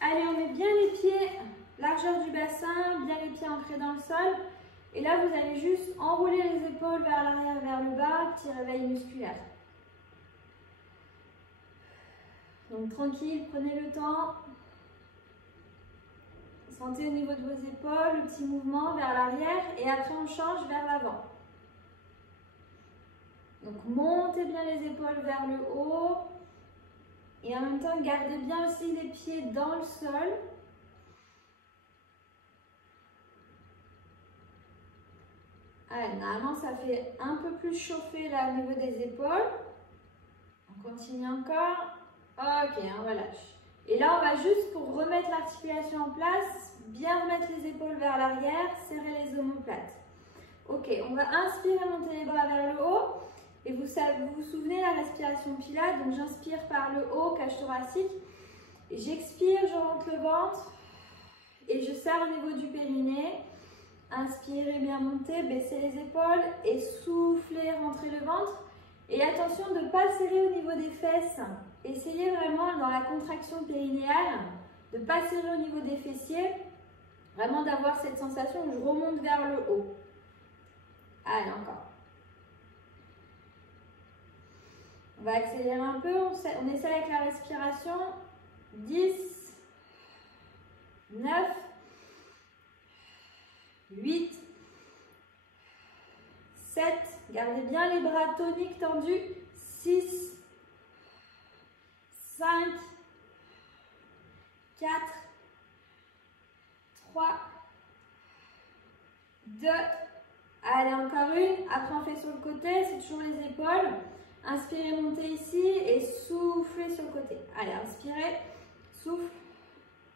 Allez, on met bien les pieds, largeur du bassin, bien les pieds ancrés dans le sol. Et là, vous allez juste enrouler les épaules vers l'arrière, vers le bas, petit réveil musculaire. Donc tranquille, prenez le temps. Sentez au niveau de vos épaules le petit mouvement vers l'arrière et après on change vers l'avant. Donc montez bien les épaules vers le haut et en même temps gardez bien aussi les pieds dans le sol. Allez, normalement ça fait un peu plus chauffer là au niveau des épaules. On continue encore. Ok, on relâche. Et là, on va juste, pour remettre l'articulation en place, bien remettre les épaules vers l'arrière, serrer les omoplates. Ok, on va inspirer, monter les bras vers le haut. Et vous vous souvenez la respiration Pilates, donc j'inspire par le haut, cage thoracique. J'expire, je rentre le ventre et je serre au niveau du périnée. Inspirez, bien monter, baissez les épaules et soufflez, rentrez le ventre. Et attention de ne pas serrer au niveau des fesses. Essayez vraiment dans la contraction périnéale de ne pas serrer au niveau des fessiers. Vraiment d'avoir cette sensation où je remonte vers le haut. Allez, encore. On va accélérer un peu. On essaie avec la respiration. 10, 9, 8, 7. Gardez bien les bras toniques tendus. 6, 5, 4, 3, 2, allez encore une, après on fait sur le côté, c'est toujours les épaules, inspirez, montez ici et soufflez sur le côté, allez inspirez, souffle,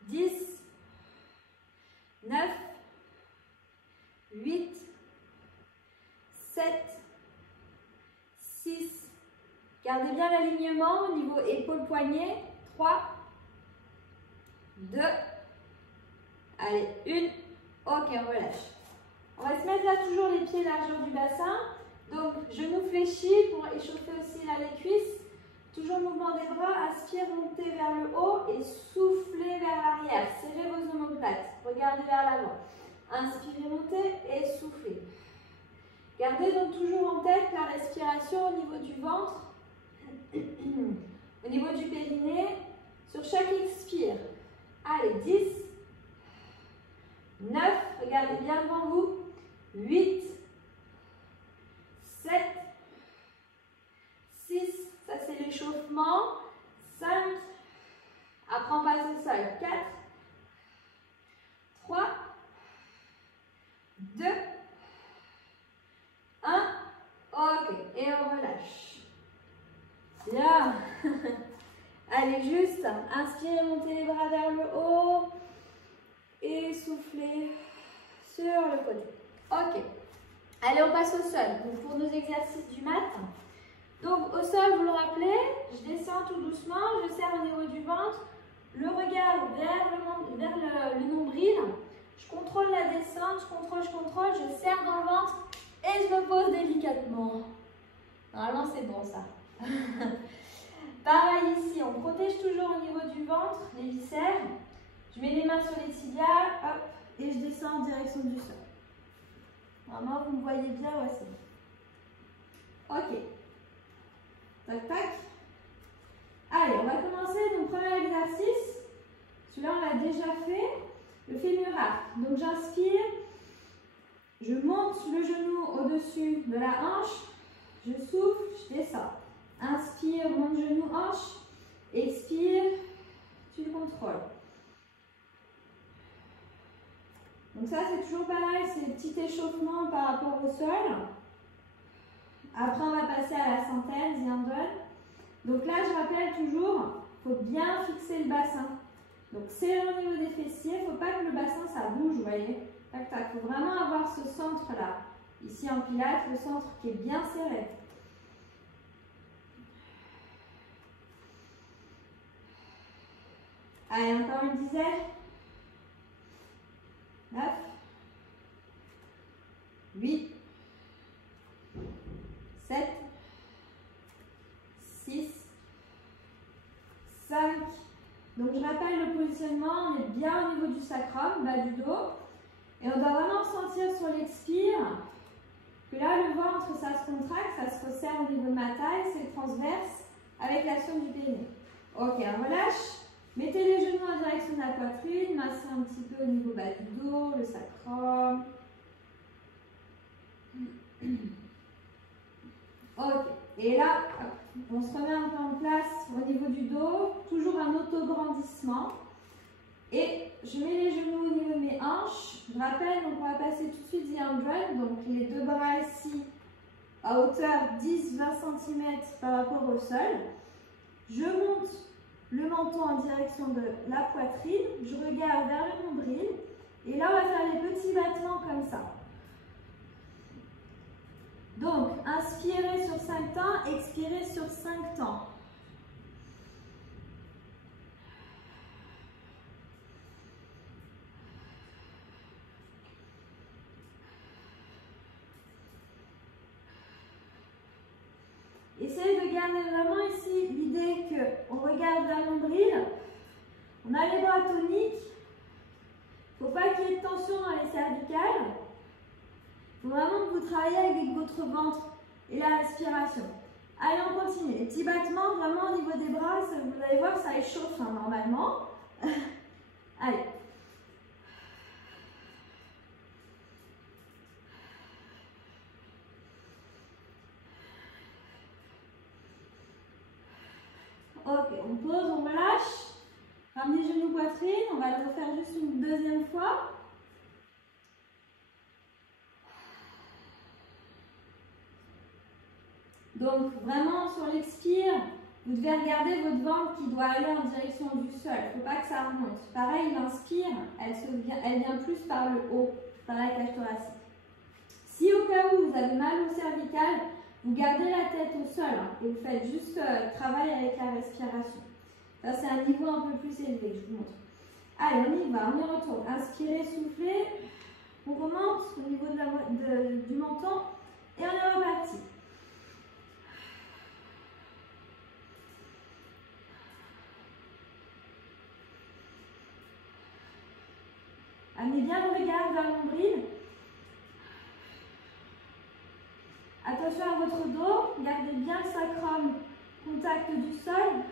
10, 9, 8, 7, 6, gardez bien l'alignement au niveau épaule-poignet. 3, 2, allez, 1. Ok, on relâche. On va se mettre là toujours les pieds largeur du bassin. Donc, genoux fléchis pour échauffer aussi là les cuisses. Toujours mouvement des bras. Aspire, montez vers le haut et soufflez vers l'arrière. Serrez vos omoplates. Regardez vers l'avant. Inspirez, montez et soufflez. Gardez donc toujours en tête la respiration au niveau du ventre. Au niveau du périnée, sur chaque expire. Allez, 10, 9, regardez bien devant vous, 8, 7, 6, ça c'est l'échauffement, 5, après on passe au sol, 4, 3, 2, 1, ok, et on relâche. Bien. Allez, juste, inspirez, montez les bras vers le haut et soufflez sur le côté. Ok. Allez, on passe au sol. Donc, pour nos exercices du mat. Donc, au sol, vous le rappelez, je descends tout doucement, je serre au niveau du ventre, le regard vers le nombril. Je contrôle la descente, je contrôle, je serre dans le ventre et je me pose délicatement. Normalement, c'est bon ça. Pareil ici, on protège toujours au niveau du ventre, les viscères. Je mets les mains sur les tibias, hop, et je descends en direction du sol. Vraiment, vous me voyez bien, voici. Ok. Tac, tac. Allez, on va commencer. Donc, premier exercice. Celui-là, on l'a déjà fait. Le fémur arc. Donc, j'inspire. Je monte le genou au-dessus de la hanche. Je souffle, je descends. Inspire, monte genou, hanche. Expire, tu contrôles. Donc ça, c'est toujours pareil, c'est le petit échauffement par rapport au sol. Après, on va passer à la centaine, Ziandol. Donc là, je rappelle toujours, il faut bien fixer le bassin. Donc serrer au niveau des fessiers, il ne faut pas que le bassin, ça bouge, vous voyez. Tac, tac, il faut vraiment avoir ce centre-là. Ici en pilates, le centre qui est bien serré. Allez, encore une dizaine. 9, 8, 7, 6, 5. Donc je rappelle le positionnement, on est bien au niveau du sacrum, bas du dos. Et on doit vraiment sentir sur l'expire que là, le ventre, ça se contracte, ça se resserre au niveau de ma taille, c'est transverse avec l'action du périnée. Ok, on relâche. Mettez les genoux en direction de la poitrine, massez un petit peu au niveau bas du dos, le sacrum. Ok, et là, on se remet un peu en place au niveau du dos, toujours un auto-grandissement. Et je mets les genoux au niveau de mes hanches. Je rappelle, donc on va passer tout de suite The Hundred, donc les deux bras ici à hauteur 10-20 cm par rapport au sol. Je monte le menton en direction de la poitrine, je regarde vers le nombril et là on va faire les petits battements comme ça. Donc, inspirez sur 5 temps, expirez sur 5 temps. Essayez de garder vraiment ici l'idée qu'on regarde vers le nombril, on a les bras toniques, il ne faut pas qu'il y ait de tension dans les cervicales. Il faut vraiment que vous travaillez avec votre ventre et la respiration. Allez, on continue. Les petits battements, vraiment au niveau des bras, vous allez voir, ça échauffe normalement. Allez. Ok, on pose, on relâche. Ramenez genoux poitrine, on va le refaire juste une deuxième fois. Donc vraiment sur l'expire, vous devez regarder votre ventre qui doit aller en direction du sol. Il ne faut pas que ça remonte. Pareil, l'inspire, elle vient plus par le haut, par la cage thoracique. Si au cas où vous avez mal au cervical, vous gardez la tête au sol et vous faites juste travail avec la respiration. Ça, c'est un niveau un peu plus élevé que je vous montre. Allez, on y va, on y retourne. Inspirez, soufflez. On remonte au niveau du menton et on est reparti. Amenez bien le regard vers le nombril. Attention à votre dos, gardez bien le sacrum, contact du sol.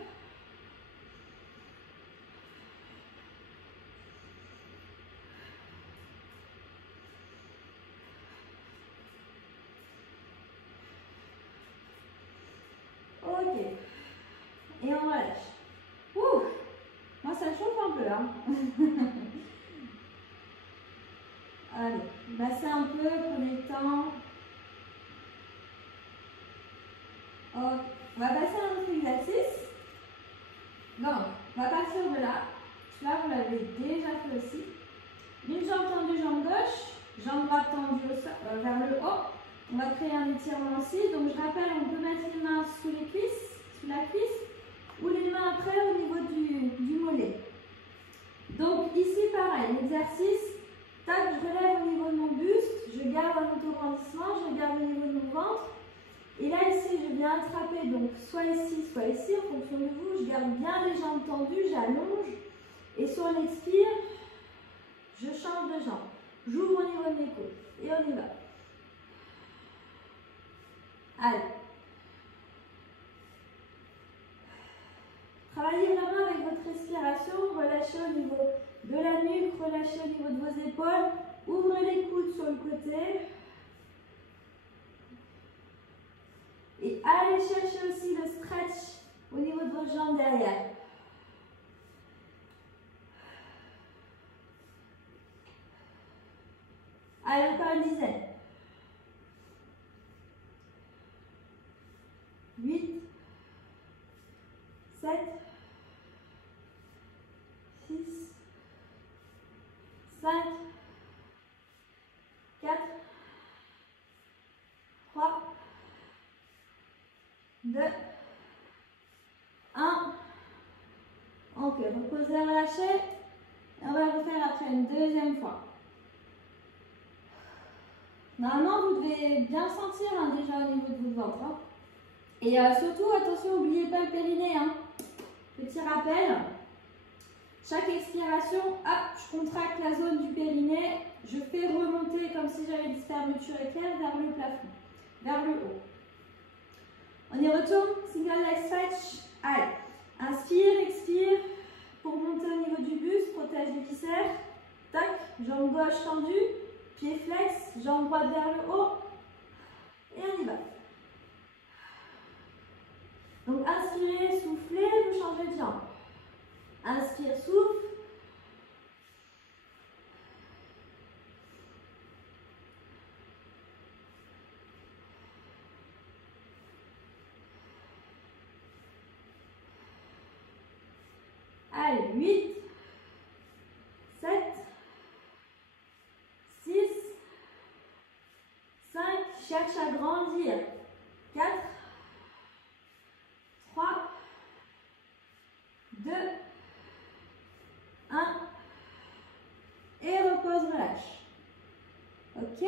Ok. Et on relâche. Ouh, moi ça chauffe un peu. Hein. Allez, baissez un peu, prenez le temps. Ok, on va passer à un autre exercice. Donc, on va partir de là. Là, vous l'avez déjà fait aussi. Une jambe tendue, jambe gauche. Jambe droite tendue vers le haut. On va créer un étirement aussi. Donc, je rappelle, on peut mettre les mains sous les cuisses, sous la cuisse, ou les mains après au niveau du mollet. Donc, ici, pareil, l'exercice. Tac, je relève au niveau de mon buste. Je garde un auto-grandissement. Je garde au niveau de mon ventre. Et là, ici, je viens attraper, donc soit ici, en fonction de vous. Je garde bien les jambes tendues, j'allonge. Et sur l'expire, je change de jambe. J'ouvre au niveau de mes côtes. Et on y va. Allez. Travaillez vraiment avec votre respiration. Relâchez au niveau de la nuque, relâchez au niveau de vos épaules. Ouvrez les coudes sur le côté. Et allez chercher aussi le stretch au niveau de vos jambes derrière. Allez, encore une dizaine. 8, 7, 6, 5, 4, 3, 2, 1. Ok, reposez, relâchez. Et on va le refaire après une deuxième fois. Normalement, vous devez bien sentir déjà au niveau de votre ventre. Hein. Et surtout, attention, n'oubliez pas le périnée. Hein. Petit rappel. Chaque expiration, hop, je contracte la zone du périnée, je fais remonter comme si j'avais une fermeture éclair vers le plafond, vers le haut. On y retourne, single leg stretch. Allez, inspire, expire pour monter au niveau du buste, protège les viscères. Tac, jambe gauche tendue, pied flex, jambe droite vers le haut. Et on y va. Donc inspirez, soufflez, vous changez de jambe. Inspire, souffle. Allez, 8, 7, 6, 5, cherche à grandir. 4, 3, 2, 1. Et repose, relâche. Ok.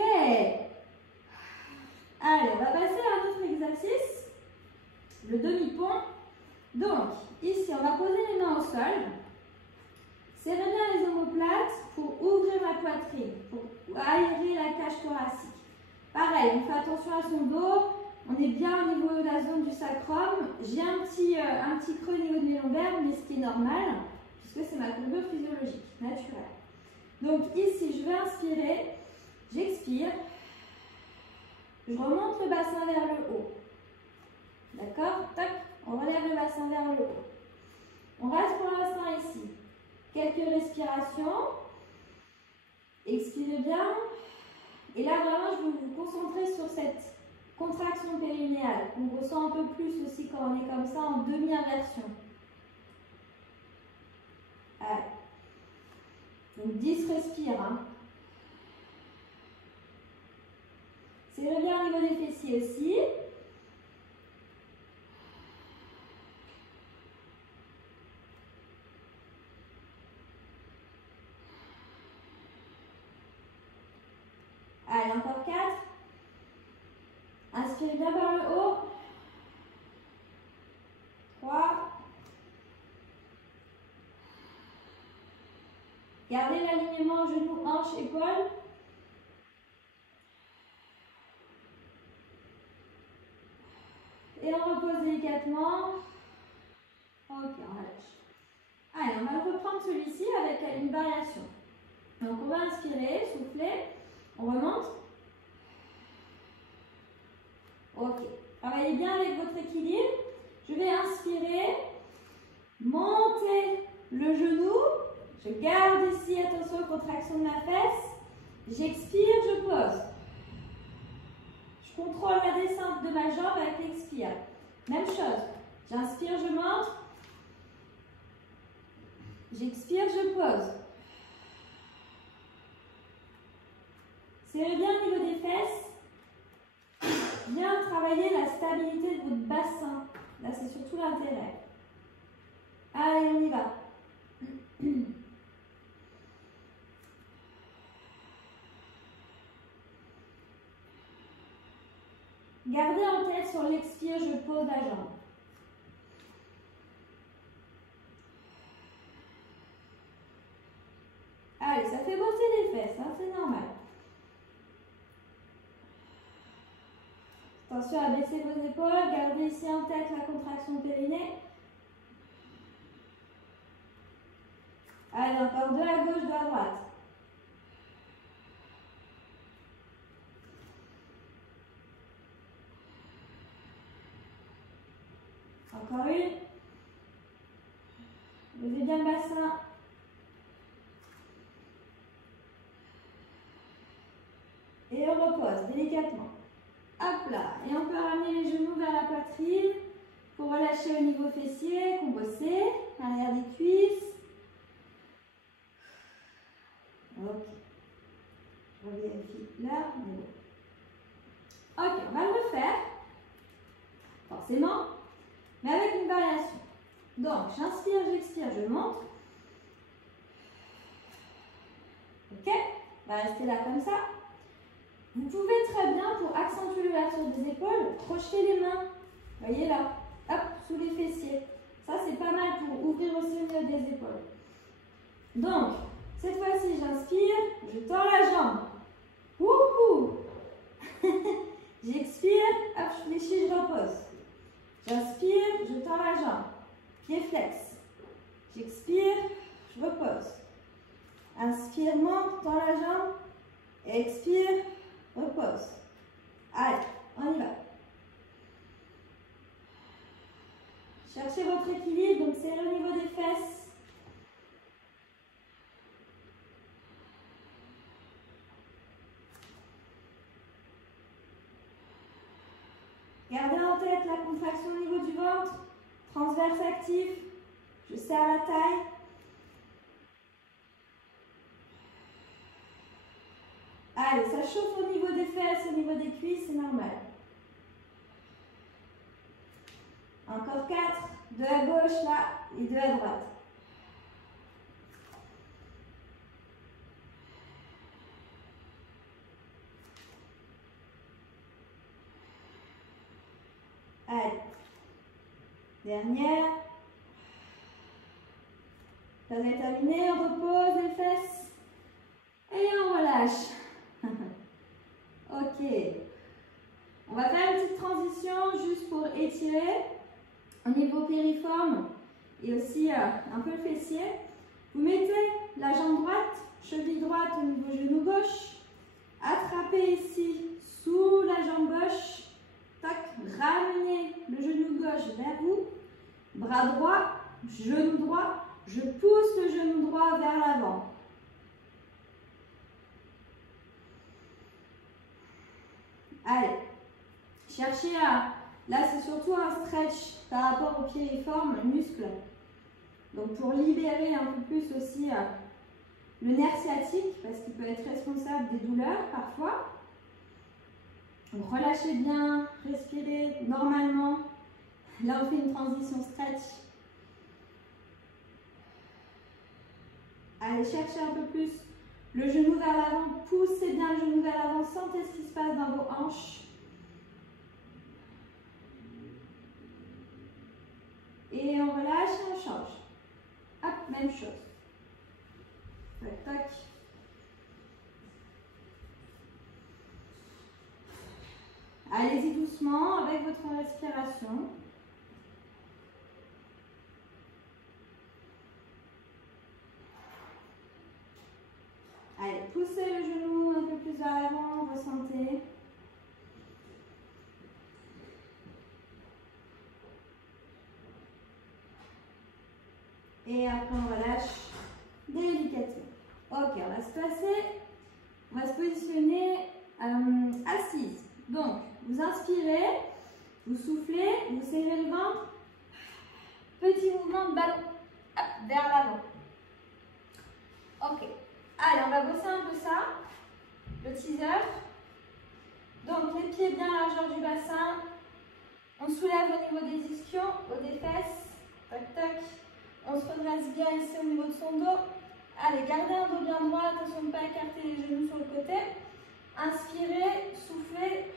Allez, on va passer à un autre exercice. Le demi-pont. Donc, ici, on va poser les mains au sol. Serrez bien les omoplates pour ouvrir la poitrine, pour aérer la cage thoracique. Pareil, on fait attention à son dos. On est bien au niveau de la zone du sacrum. J'ai un petit creux au niveau de mes lombaires, mais ce qui est normal, puisque c'est ma courbure physiologique, naturelle. Donc ici, je vais inspirer, j'expire, je remonte le bassin vers le haut. D'accord? Tac, on relève le bassin vers le haut. On reste pour l'instant ici. Quelques respirations. Expirez bien. Et là, vraiment, je vais vous concentrer sur cette contraction périnéale. On ressent un peu plus aussi quand on est comme ça en demi-inversion. Allez. Donc 10 respire. Hein. Serrez bien au niveau des fessiers aussi. Allez, encore 4. Inspirez bien par le haut. 3. Gardez l'alignement genoux, hanches, épaules. Et on repose délicatement. Ok, on relâche. Allez, on va reprendre celui-ci avec une variation. Donc on va inspirer, souffler. On remonte. Ok. Travaillez bien avec votre équilibre. Je vais inspirer. Monter le genou. Je garde ici, attention, contraction de ma fesse. J'expire, je pose. Je contrôle la descente de ma jambe avec l'expire. Même chose. J'inspire, je monte. J'expire, je pose. Serrez bien au niveau des fesses. Bien travailler la stabilité de votre bassin. Là, c'est surtout l'intérêt. Allez, on y va. Gardez en tête sur l'expire, je pose la jambe. Allez, ça fait bosser les fesses, hein, c'est normal. Attention à baisser vos épaules, gardez ici en tête la contraction périnée. Allez, encore 2 à gauche, 2 à droite. Encore une. Levez bien le bassin. Et on repose délicatement. Hop là. Et on peut ramener les genoux vers la poitrine pour relâcher au niveau fessier, combosser, arrière des cuisses. Ok. Je vérifie là, on est bon. Ok, on va le refaire. Forcément. Mais avec une variation. Donc, j'inspire, j'expire, je monte. Ok, on va rester là comme ça. Vous pouvez très bien, pour accentuer l'ouverture des épaules, crocheter les mains. Voyez là, hop, sous les fessiers. Ça, c'est pas mal pour ouvrir aussi le milieu des épaules. Donc, cette fois-ci, j'inspire, je tends la jambe. Wouhou. J'expire, hop, je fléchis, je repose. J'inspire, je tends la jambe. Pied flex. J'expire, je repose. Inspire, monte, tends la jambe. Expire, repose. Allez, on y va. Cherchez votre équilibre, donc c'est au niveau des fesses. Gardez en tête la contraction au niveau du ventre, transverse actif, je serre la taille. Allez, ça chauffe au niveau des fesses, au niveau des cuisses, c'est normal. Encore 4, 2 à gauche là et 2 à droite. Allez, dernière. Ça va être terminé, on repose les fesses et on relâche. Ok. On va faire une petite transition juste pour étirer au niveau piriforme et aussi un peu le fessier. Vous mettez la jambe droite, cheville droite au niveau genou gauche. Attrapez ici sous la jambe gauche. Tac, ramenez le genou gauche vers vous. Bras droit, genou droit. Je pousse le genou droit vers l'avant. Allez, cherchez à... Là, c'est surtout un stretch par rapport au piriforme, muscle. Donc, pour libérer un peu plus aussi le nerf sciatique, parce qu'il peut être responsable des douleurs parfois. Donc, relâchez bien, respirez normalement. Là, on fait une transition stretch. Allez, cherchez un peu plus le genou vers l'avant. Poussez bien le genou vers l'avant. Sentez ce qui se passe dans vos hanches. Et on relâche et on change. Hop, même chose. Tac, tac. Allez-y doucement avec votre respiration. Allez, poussez le genou un peu plus vers l'avant, ressentez. Et après, on relâche délicatement. Ok, on va se placer. On va se positionner assise. Donc, vous inspirez, vous soufflez, vous serrez le ventre. Petit mouvement de ballon vers l'avant. Ok. Allez, on va bosser un peu ça. Le teaser. Donc, les pieds bien à la largeur du bassin. On soulève au niveau des ischions, des fesses. Tac, tac. On se redresse bien ici au niveau de son dos. Allez, gardez un dos bien droit. Attention de ne pas écarter les genoux sur le côté. Inspirez, soufflez.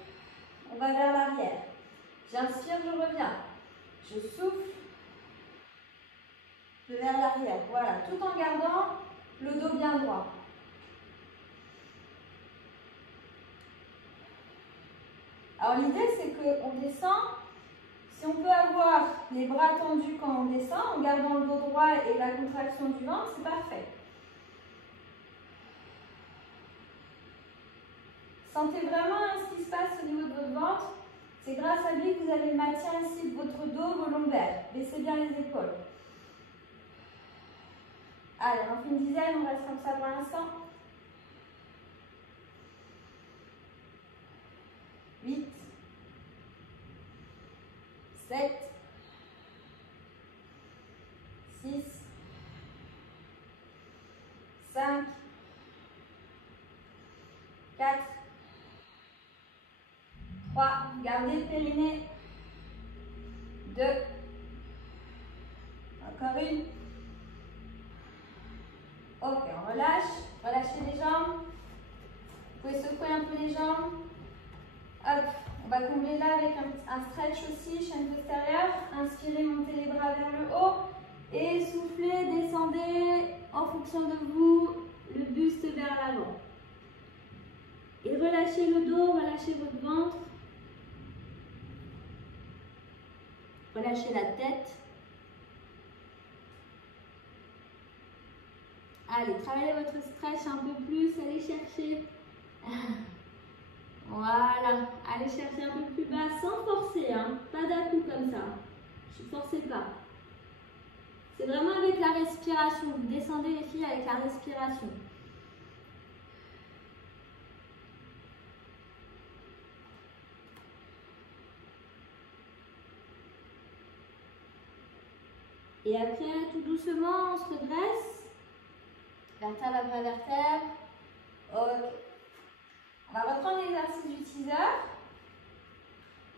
On va vers l'arrière. J'inspire, je reviens. Je souffle. Je vais vers l'arrière. Voilà, tout en gardant le dos bien droit. Alors l'idée c'est qu'on descend. Si on peut avoir les bras tendus quand on descend, en gardant le dos droit et la contraction du ventre, c'est parfait. Sentez vraiment ce qui se passe au niveau de votre ventre. C'est grâce à lui que vous avez le maintien ici de votre dos, vos lombaires. Baissez bien les épaules. Allez, on fait une dizaine, on reste comme ça pour l'instant. 8, 7, 6, 5, 4, 3, gardez le périnée, 2, encore une. Ok, on relâche, relâchez les jambes, vous pouvez secouer un peu les jambes. Hop, on va combler là avec un stretch aussi, chaîne postérieure. Inspirez, montez les bras vers le haut et soufflez, descendez en fonction de vous, le buste vers l'avant. Et relâchez le dos, relâchez votre ventre. Relâchez la tête. Allez, travaillez votre stretch un peu plus, allez chercher. Voilà, allez chercher un peu plus bas sans forcer, hein. Pas d'un-coup comme ça. Ne forcez pas. C'est vraiment avec la respiration. Vous descendez les filles avec la respiration. Et après, tout doucement, on se redresse. Vertèbre après vertèbre. Ok. On va reprendre l'exercice du teaser.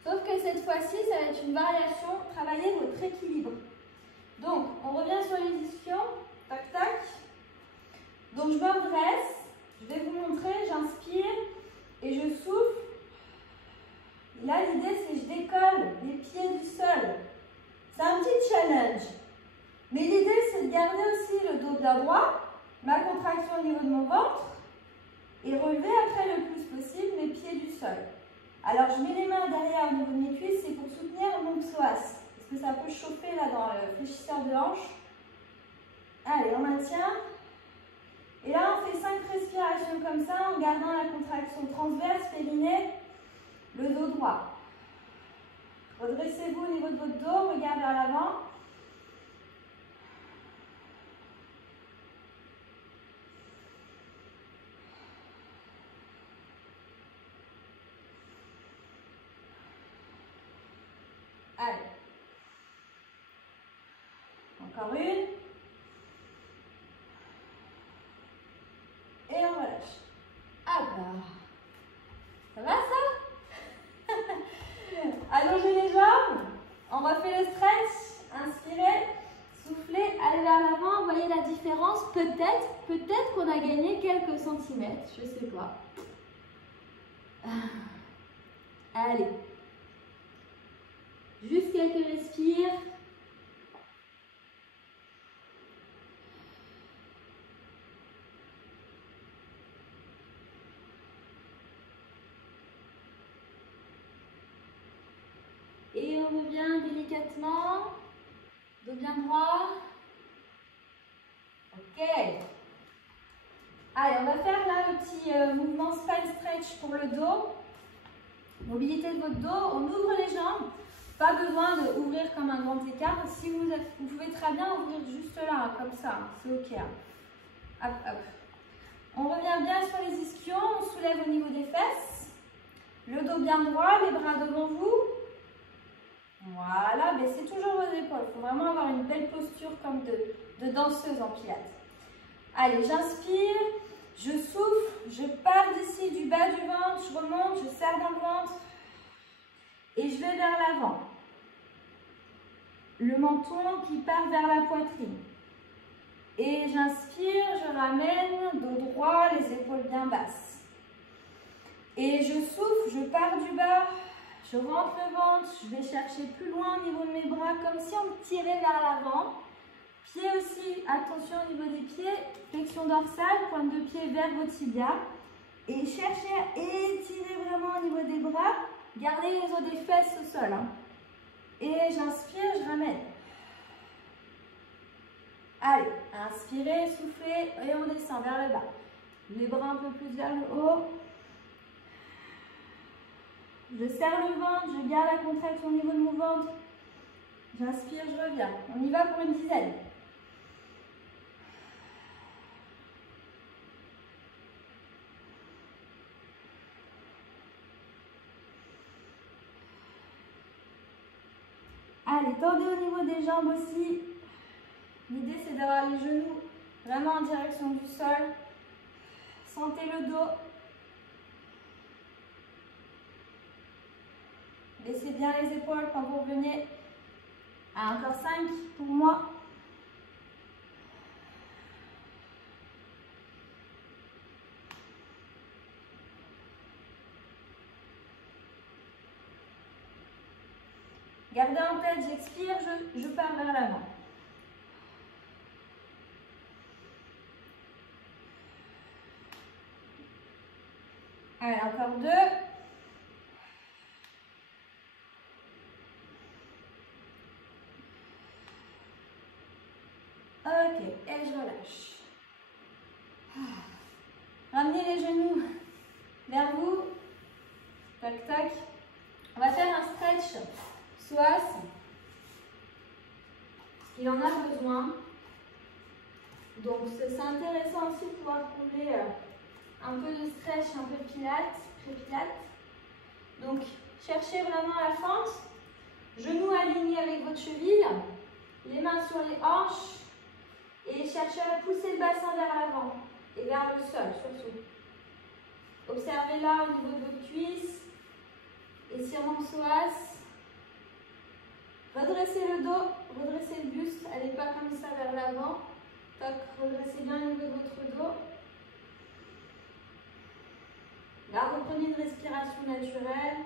Sauf que cette fois-ci, ça va être une variation. Travaillez votre équilibre. Donc, on revient sur les ischions. Tac, tac. Donc, je me redresse. Je vais vous montrer. J'inspire et je souffle. Et là, l'idée, c'est que je décolle les pieds du sol. C'est un petit challenge. Mais l'idée, c'est de garder aussi le dos bien droit, ma contraction au niveau de mon ventre, et relever après le plus possible mes pieds du sol. Alors, je mets les mains derrière au niveau de mes cuisses, c'est pour soutenir mon psoas. Parce que ça peut chauffer là dans le fléchisseur de hanche. Allez, on maintient. Et là, on fait 5 respirations comme ça, en gardant la contraction transverse, périnée, le dos droit. Redressez-vous au niveau de votre dos, regardez vers l'avant. Allez. Encore une. Et on relâche. Ah bah. Ça va ça? Allongez les jambes. On refait le stretch. Inspirez. Soufflez. Allez vers l'avant. Voyez la différence? Peut-être qu'on a gagné quelques centimètres. Je sais pas. Allez. Juste quelques respires. Et on revient délicatement. Dos bien droit. Ok. Allez, on va faire là le petit mouvement spine stretch pour le dos. Mobilité de votre dos. On ouvre les jambes. Pas besoin d'ouvrir comme un grand écart. Si vous pouvez très bien ouvrir juste là, comme ça. C'est ok. Hop, hop. On revient bien sur les ischions. On soulève au niveau des fesses. Le dos bien droit, les bras devant vous. Voilà, baissez toujours vos épaules. Il faut vraiment avoir une belle posture comme de danseuse en pilates. Allez, j'inspire, je souffle, je pars d'ici du bas du ventre, je remonte, je serre dans le ventre et je vais vers l'avant. Le menton qui part vers la poitrine. Et j'inspire, je ramène, dos droit, les épaules bien basses. Et je souffle, je pars du bas. Je rentre le ventre, je vais chercher plus loin au niveau de mes bras, comme si on me tirait vers l'avant. Pieds aussi, attention au niveau des pieds, flexion dorsale, pointe de pied vers vos tibias. Et cherchez à étirer vraiment au niveau des bras, gardez les os des fesses au sol. Hein. Et j'inspire, je ramène. Allez, inspirez, soufflez et on descend vers le bas. Les bras un peu plus vers le haut. Je serre le ventre, je garde la contraction au niveau de mon ventre. J'inspire, je reviens. On y va pour une dizaine. Allez, tendez au niveau des jambes aussi. L'idée, c'est d'avoir les genoux vraiment en direction du sol. Sentez le dos. Laissez bien les épaules quand vous revenez. Ah, encore 5 pour moi. Gardez en tête, j'expire, je pars vers l'avant. Allez, encore 2. Ok, et je relâche. Ramenez les genoux vers vous. Tac, tac. On va faire un stretch psoas. Il en a besoin. Donc, c'est intéressant aussi de pouvoir combler un peu de stretch, un peu de pilates, pré-pilates. Donc, cherchez vraiment la fente. Genoux alignés avec votre cheville. Les mains sur les hanches. Et cherchez à pousser le bassin vers l'avant et vers le sol surtout. Observez là au niveau de votre cuisse. Étirement psoas. Redressez le dos, redressez le buste. Allez pas comme ça vers l'avant. Redressez bien au niveau de votre dos. Là, reprenez une respiration naturelle.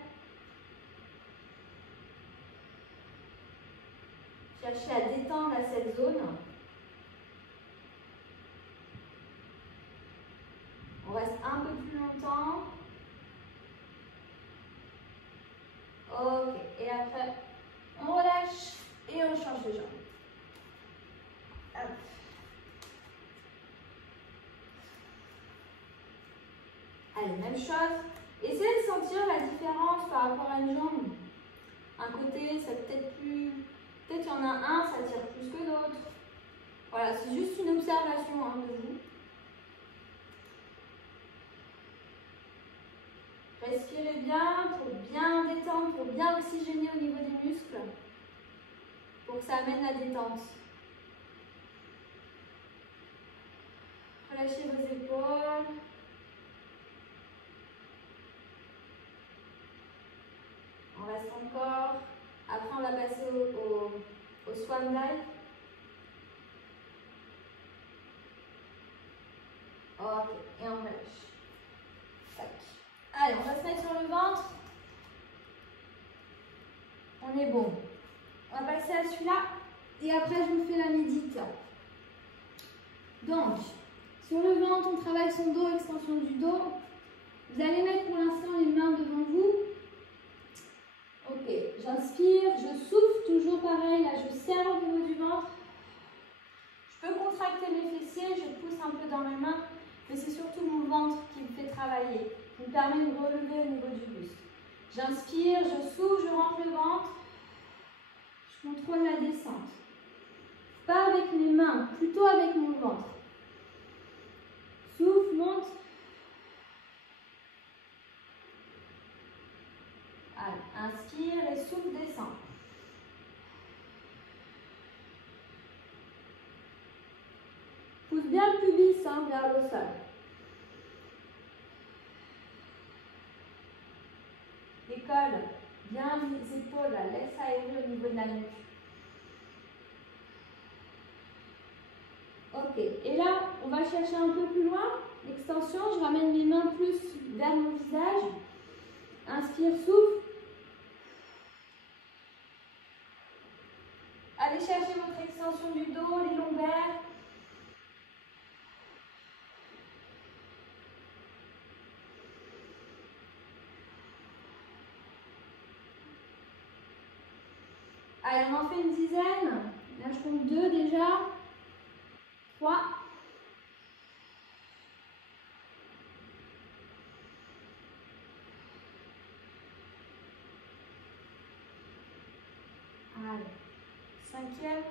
Cherchez à détendre cette zone. On reste un peu plus longtemps. Ok, et après, on relâche et on change de jambe. Hop. Allez, même chose. Essayez de sentir la différence par rapport à une jambe. Un côté, ça peut-être plus... Peut-être qu'il y en a un, ça tire plus que l'autre. Voilà, c'est juste une observation de vous. Respirez bien pour bien détendre, pour bien oxygéner au niveau des muscles, pour que ça amène la détente. Relâchez vos épaules. On reste encore. Après, on va passer au swan dive. Ok, et on relâche. Tac. Allez, on va se mettre sur le ventre. On est bon. On va passer à celui-là. Et après, je vous fais la médite. Donc, sur le ventre, on travaille son dos, extension du dos. Vous allez mettre pour l'instant les mains devant vous. Ok, j'inspire, je souffle, toujours pareil. Là, je serre au niveau du ventre. Je peux contracter mes fessiers, je pousse un peu dans mes mains. Mais c'est surtout mon ventre qui me fait travailler, qui me permet de relever au niveau du buste. J'inspire, je souffle, je rentre le ventre. Je contrôle la descente. Pas avec mes mains, plutôt avec mon ventre. Souffle, monte. Allez, inspire et souffle, descend. Pousse bien le pubis vers le sol. Décolle bien les épaules, laisse aérer au niveau de la nuque. Ok, et là, on va chercher un peu plus loin. L'extension, je ramène mes mains plus vers mon visage. Inspire, souffle. Allez chercher votre extension du dos, les lombaires. Allez, on en fait une dizaine. Là, je compte 2 déjà. 3. Allez, 5e.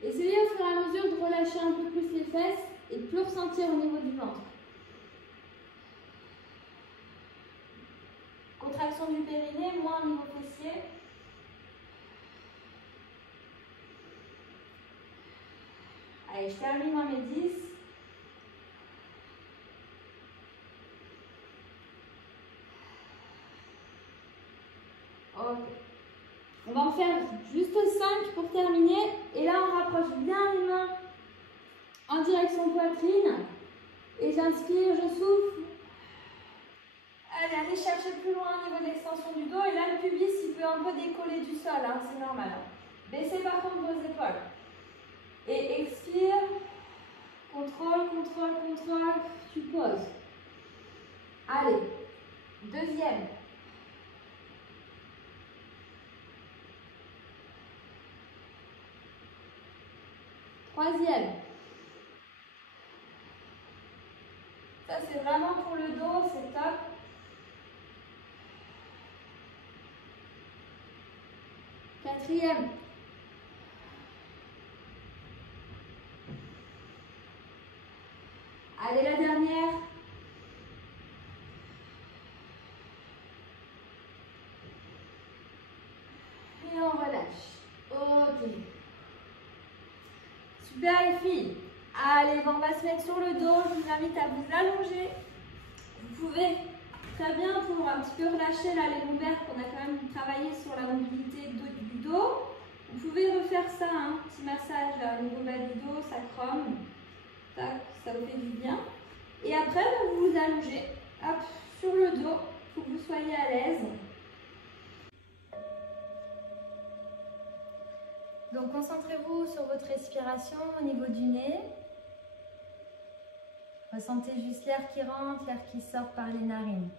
Essayez au fur et à mesure de relâcher un peu plus les fesses et de plus ressentir au niveau du ventre. Contraction du périnée, moins au niveau fessier. Allez, je termine dans mes 10. Ok. On va en faire juste 5 pour terminer. Et là, on rapproche bien les mains en direction poitrine. Et j'inspire, je souffle. Allez, allez chercher plus loin au niveau de l'extension du dos. Et là, le pubis, il peux un peu décoller du sol, hein, c'est normal. Baissez par contre vos épaules. Et expire. Contrôle, contrôle, contrôle. Tu poses. Allez. Deuxième. Troisième. Ça, c'est vraiment pour le dos, c'est top. Quatrième. Allez, la dernière. Et on relâche. Ok. Super les filles. Allez, on va se mettre sur le dos. Je vous invite à vous allonger. Vous pouvez très bien pour un petit peu relâcher là, les lombaires qu'on a quand même travaillé sur la mobilité du dos. Vous pouvez refaire ça, un petit massage là, au niveau du dos, sacrum. Tac, ça vous fait du bien. Et après, vous vous allongez hop, sur le dos pour que vous soyez à l'aise. Donc concentrez-vous sur votre respiration au niveau du nez. Ressentez juste l'air qui rentre, l'air qui sort par les narines.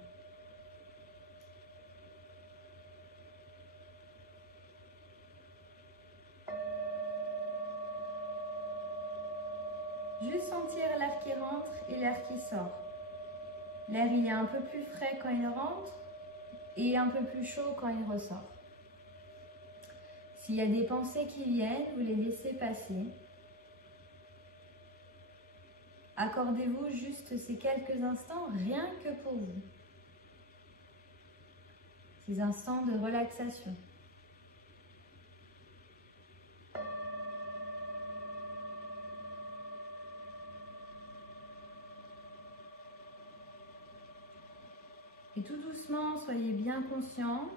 Juste sentir l'air qui rentre et l'air qui sort. L'air il est un peu plus frais quand il rentre et un peu plus chaud quand il ressort. S'il y a des pensées qui viennent, vous les laissez passer. Accordez-vous juste ces quelques instants rien que pour vous. Ces instants de relaxation. Et tout doucement, soyez bien conscient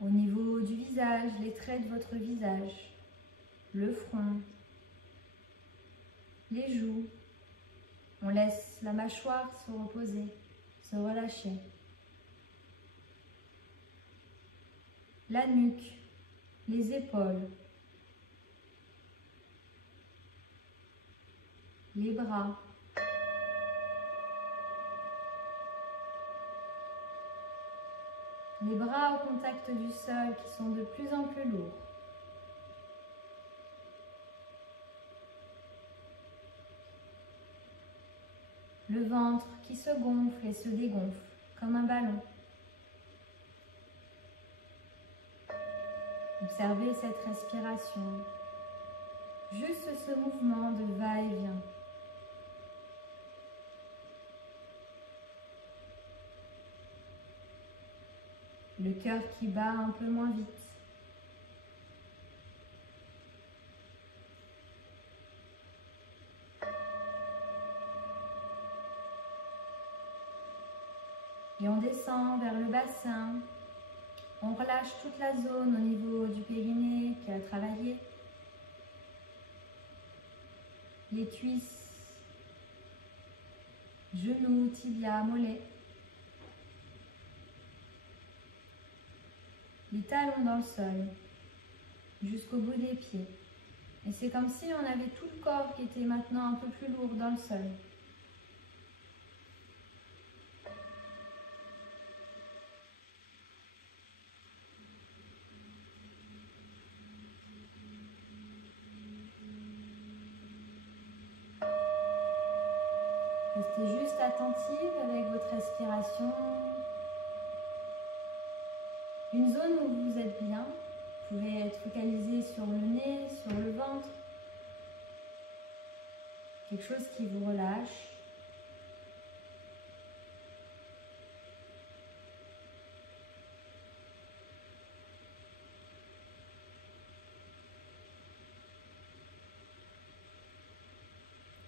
au niveau du visage, les traits de votre visage, le front, les joues. On laisse la mâchoire se reposer, se relâcher. La nuque, les épaules, les bras. Les bras au contact du sol qui sont de plus en plus lourds. Le ventre qui se gonfle et se dégonfle comme un ballon. Observez cette respiration, juste ce mouvement de va-et-vient. Le cœur qui bat un peu moins vite. Et on descend vers le bassin. On relâche toute la zone au niveau du périnée qui a travaillé. Les cuisses, genoux, tibias, mollets. Les talons dans le sol, jusqu'au bout des pieds. Et c'est comme si on avait tout le corps qui était maintenant un peu plus lourd dans le sol. Restez juste attentive avec votre respiration. Une zone où vous êtes bien, vous pouvez être focalisé sur le nez, sur le ventre. Quelque chose qui vous relâche.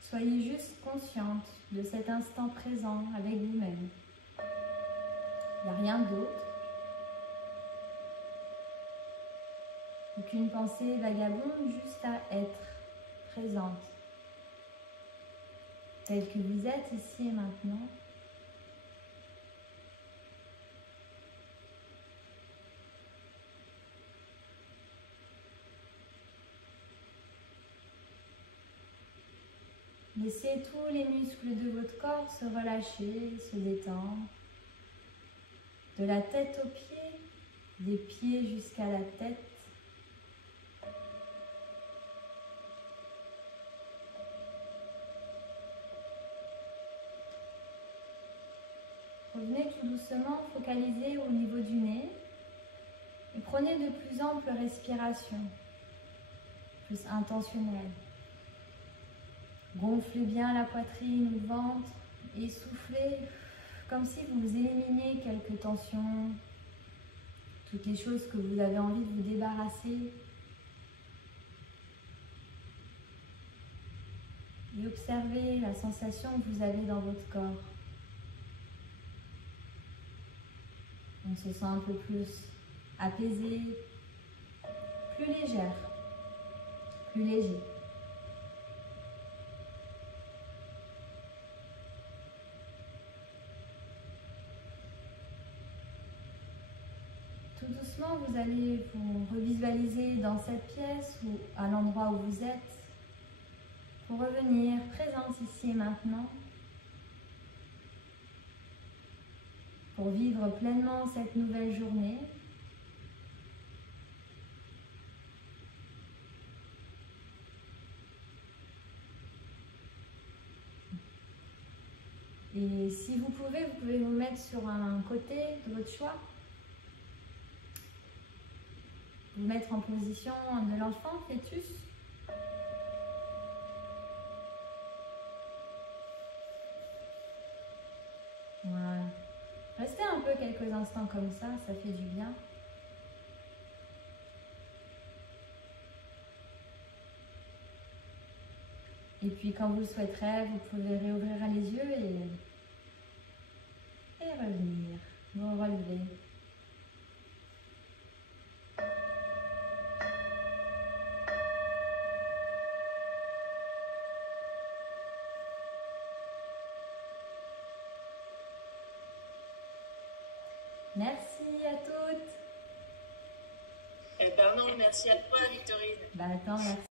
Soyez juste consciente de cet instant présent avec vous-même. Il n'y a rien d'autre. Aucune pensée vagabonde, juste à être présente. Telle que vous êtes ici et maintenant. Laissez tous les muscles de votre corps se relâcher, se détendre. De la tête aux pieds, des pieds jusqu'à la tête. Revenez tout doucement, focalisez au niveau du nez et prenez de plus amples respirations, plus intentionnelles. Gonflez bien la poitrine, le ventre et soufflez comme si vous éliminiez quelques tensions, toutes les choses que vous avez envie de vous débarrasser. Et observez la sensation que vous avez dans votre corps. On se sent un peu plus apaisé, plus légère, plus léger. Tout doucement, vous allez vous revisualiser dans cette pièce ou à l'endroit où vous êtes pour revenir présente ici et maintenant, pour vivre pleinement cette nouvelle journée. Et si vous pouvez vous mettre sur un côté de votre choix. Vous mettre en position de l'enfant, fœtus. Voilà. Restez un peu quelques instants comme ça fait du bien. Et puis quand vous le souhaiterez, vous pouvez réouvrir les yeux et revenir, vous relever. Merci à toutes. Eh ben non, merci à toi, Victorine. Attends, merci.